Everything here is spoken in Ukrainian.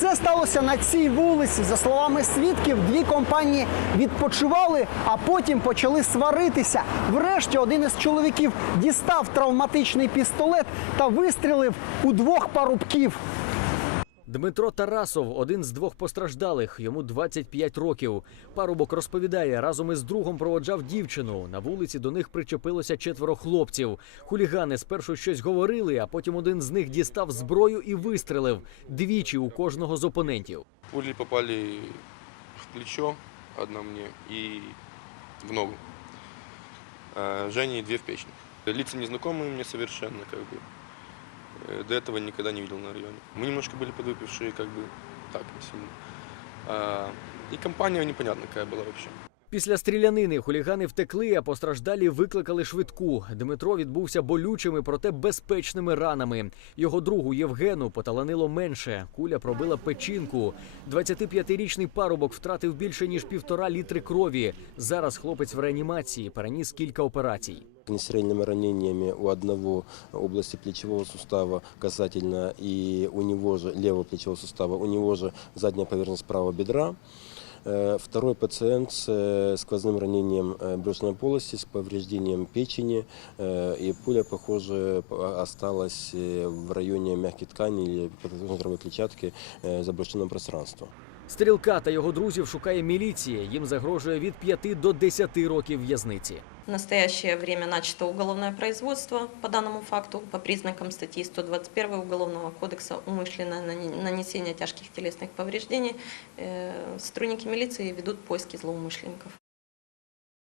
Все сталося на цій вулиці. За словами свідків, дві компанії відпочивали, а потім почали сваритися. Врешті один із чоловіків дістав травматичний пістолет та вистрілив у двох парубків. Дмитро Тарасов один з двох постраждалих. Йому 25 років. Парубок розповідає, разом із другом проводжав дівчину. На вулиці до них причепилося четверо хлопців. Хулігани спершу щось говорили, а потім один з них дістав зброю і вистрелив двічі у кожного з опонентів. Пули попали в плечо, одна мне, и в ногу. А Жене и две в печень. Лица незнакомые мне совершенно, как бы. Э, До этого никогда не видел на районе. Мы немножко были подвыпившие, как бы, так, не сильно. А, И компания непонятно какая была вообще. Після стрілянини хулігани втекли, а постраждалі викликали швидку. Дмитро відбувся болючими, проте безпечними ранами. Його другу Євгену поталанило менше. Куля пробила печінку. 25-річний парубок втратив більше ніж півтора літри крові. Зараз хлопець в реанімації переніс кілька операцій. Огнестрельными ранениями у одного области плечевого сустава касательно и у него же левого плечевого сустава, у него же задняя поверхность правого бедра. Э, Второй пациент с э, сквозным ранением э, брюшной полости, с повреждением печени, э, и пуля, похоже, п- осталась э, в районе мягких тканей или подвздошно-жировой клетчатки э, заброшенного пространства. Стрілка та його друзів шукає міліція. Їм загрожує від 5 до 10 років в'язниці. В настоящее время начато уголовное производство по данному факту по признакам статьи 121 Уголовного кодекса «Умышленное нани- нанесение тяжких телесных повреждений». Э, Сотрудники милиции ведут поиски злоумышленников.